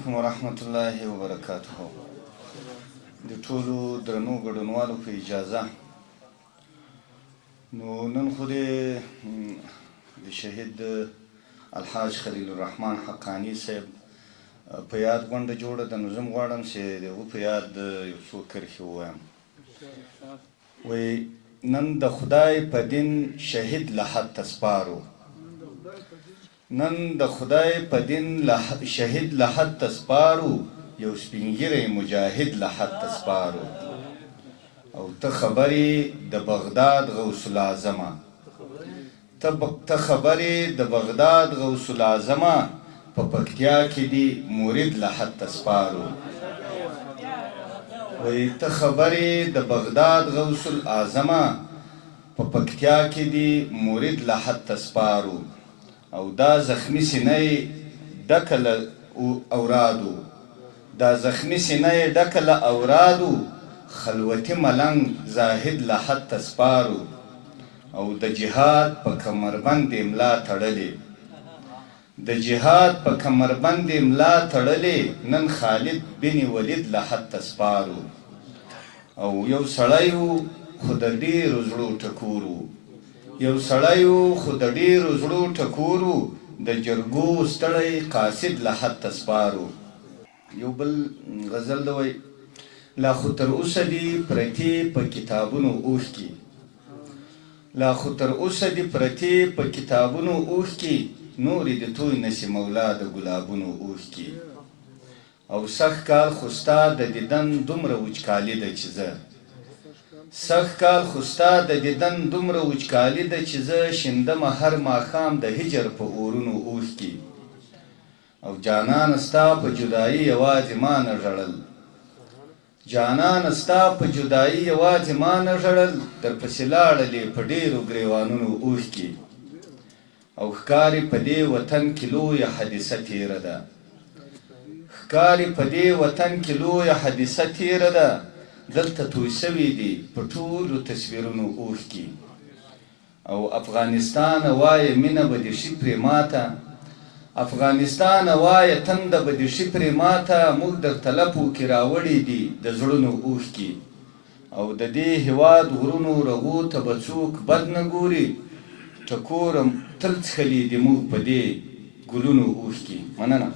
علیکم ورحمت الله وبرکاته. د ټولو درنو ګډونوالو په اجازه نو نن خو د شهید الحاج خلیل الرحمن حقانی صاحب په یاد غونډه جوړه ده. نو زه هم غواړم چې د هغه په یاد یو څو کرښې ووایم. وایي نن د خدای په دین شهید لحد ته سپارو، نن د خدای په دین شهید لحد ته سپارو، یو سپینږیری مجاهد لحد ته سپارو. او ته خبرې د بغداد غوث العظمه، ته خبرې د بغداد غوث العظمه، په پکتیا کې دی مورید لحد ته سپارو. وایي ته خبرې د بغداد غوث العظمه، په پکتیا کې دی مورید لحد ته سپارو. او دا زخمی سینه ډکه له اورادو، دا زخمی سینه ډکه له اورادو، خلوتي ملنګ زاهد لحد ته سپارو. او د جهاد په کمربند املا تړلې، د جهاد په کمربند املا تړلې، نن خالد بن ولید لحد ته سپارو. او یو سړی و خو د ډېرو زړو ټکور و، یو سړی و خو د ډېرو زړو ټکور و، د جرګو ستړی قاصد لحد ته سپارو. یو بل غزل ده وایي لا خو تر اوسه دي پرتې په کتابونو اوښکي، لا خو تر اوسه دي پرتې په کتابونو اوښکي، نورې د توی نسي مولا د ګلابونو اوښکي. او سږ کال خو ستا د دیدن دومره وچکالي ده چې زه، سږ کال خو ستا د دیدن دومره وچکالي ده چې زه شیندمه هر ماښام د هجر په اورونو اوښکي. او جانان ستا په جدایي یوازې ما نه ژړل، جانان ستا په جدایي یوازې ما نه ژړل، درپسې لاړلې په ډېرو ګریوانونو اوښکي. او ښکاري په دې وطن کې لویه حادثه تېره ده، ښکاري په دې وطن کې لویه حادثه تېره ده، دلته توی سوي دي په ټولو تصویرونو اوښکي. او افغانستان وایه مینه به دې شي پرې ماته، افغانستان وایه تنده به دې شي پرې ماته، موږ درته لپو کې راوړي دي د زړونو اوښکي. او د دې هېواد غرونو رغو ته به څوک بد نه ګوري، ټکوره تل څښلي دي موږ په دې ګلونو اوښکي. مننه.